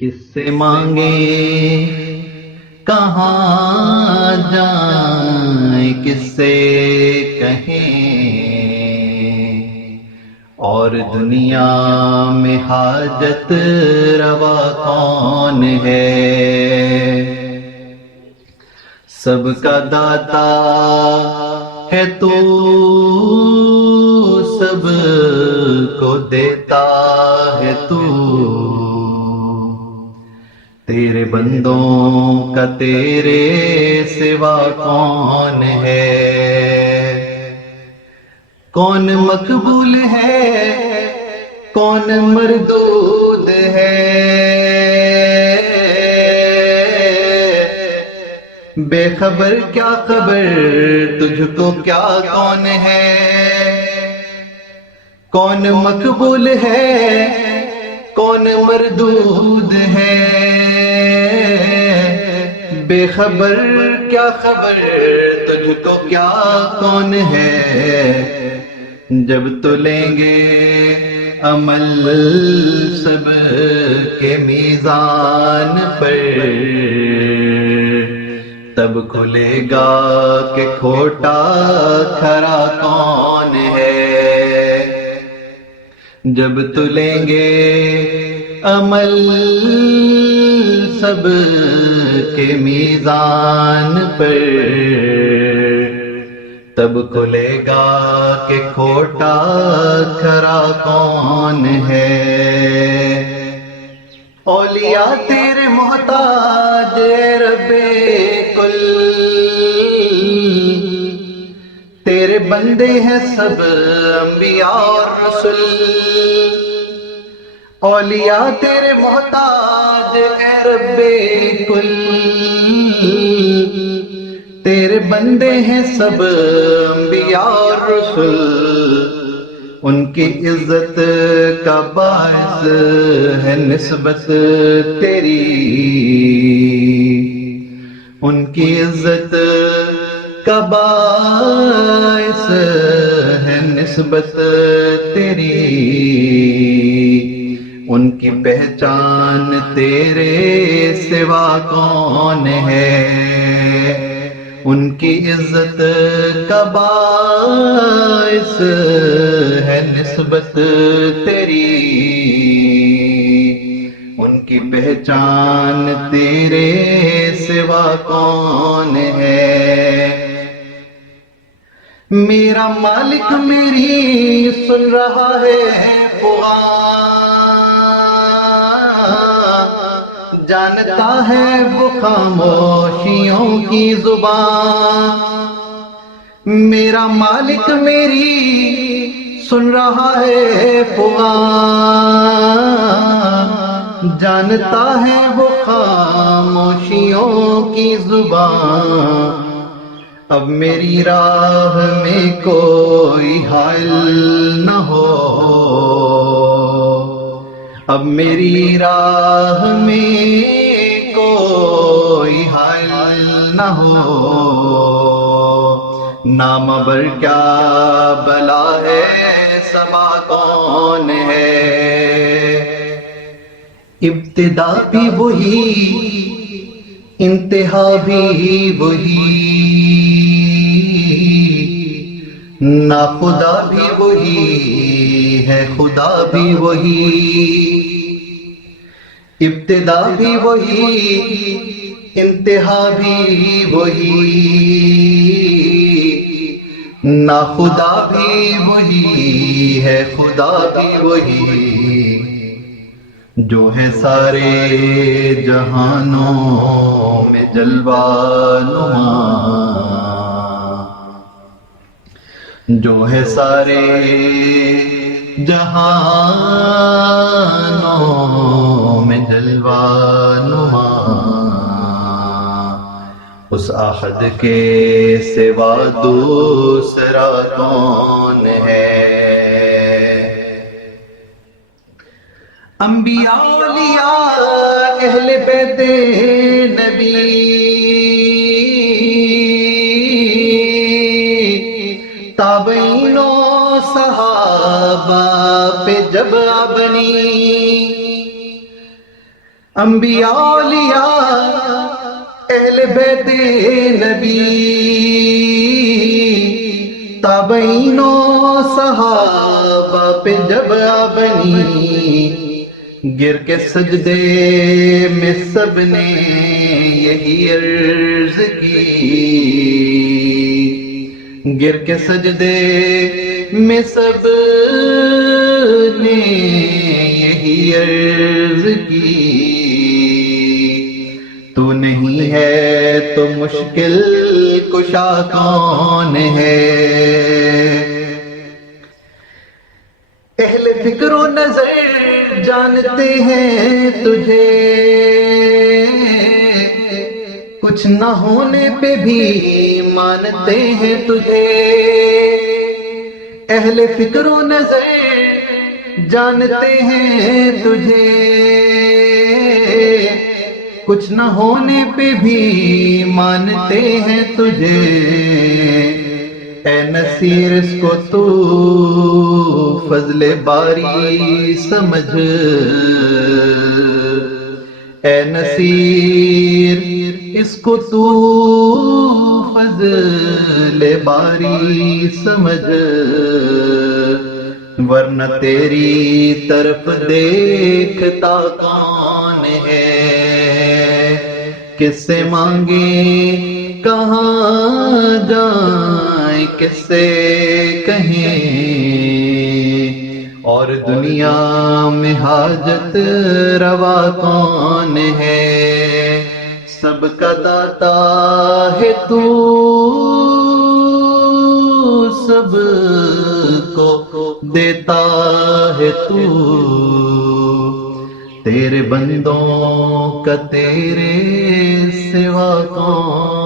کس سے مانگیں کہاں جائیں، کس سے کہیں، اور دنیا میں حاجت روا کون ہے؟ سب کا داتا ہے تو سب کو دیتا ہے تو، تیرے بندوں کا تیرے سوا کون ہے؟ کون مقبول ہے کون مردود ہے، بے خبر کیا خبر تجھ کو کیا کون ہے؟ کون مقبول ہے کون مردود ہے، بے خبر کیا خبر تجھ کو کیا کون ہے؟ جب تو لیں گے عمل سب کے میزان پر، تب کھلے گا کہ کھوٹا کھرا کون ہے؟ جب تو لیں گے عمل سب کے میزان پر، تب کھلے گا کہ کھوٹا کھرا کون ہے؟ اولیاء تیرے محتاج رب کل، تیرے بندے ہیں سب انبیاء اور رسول، اولیاء تیرے محتاج اے رب کل، تیرے بندے ہیں سب انبیاء اور رسول، ان کی عزت کا باعث ہے نسبت تیری، ان کی عزت کا باعث ہے نسبت تیری، ان کی پہچان تیرے سوا کون ہے؟ ان کی عزت کا باعث ہے نسبت تیری، ان کی پہچان تیرے سوا کون ہے؟ میرا مالک میری سن رہا ہے فغان، جانتا ہے وہ خاموشیوں کی زبان، میرا مالک میری سن رہا ہے فغان، جانتا ہے وہ خاموشیوں کی زبان، اب میری راہ میں کوئی حائل نہ ہو، اب میری راہ میں کوئی حائل نہ ہو، نام بر کیا بلا ہے صبا کون ہے؟ ابتدا بھی وہی انتہا بھی وہی، ناخدا بھی وہی ہے خدا بھی وہی، ابتدا بھی وہی انتہا بھی وہی، ناخدا بھی وہی ہے خدا بھی وہی، جو ہے سارے جہانوں میں جلوہ نما، جو ہے سارے جہانوں میں جلوہ نما، اس احد کے سوا دوسرا کون ہے؟ انبیاء اولیاء اہل بیت نبی، تابعین و صحابہ پہ جب بنی، انبیاء اولیاء اہل بیت نبی تابعین و صحابہ پہ جب بنی گر کے سجدے میں سب نے یہی عرض کی گر کے سجدے میں سب نے یہی عرض کی تو نہیں ہے تو مشکل کشا کون ہے اہل فکر و نظر جانتے ہیں تجھے کچھ نہ ہونے پہ بھی مانتے ہیں تجھے اہل فکر و نظر جانتے ہیں تجھے کچھ نہ ہونے پہ بھی مانتے ہیں تجھے اے نصیر اس کو تو فضل باری سمجھ اے نصیر اس کو تو فضل باری سمجھ ورنہ تیری طرف دیکھتا کون ہے کس سے مانگیں کہاں جائیں کس سے کہیں اور دنیا میں حاجت روا کون ہے سب کا داتا ہے تو سب کو دیتا ہے تو تیرے بندوں کا تیرے سوا کون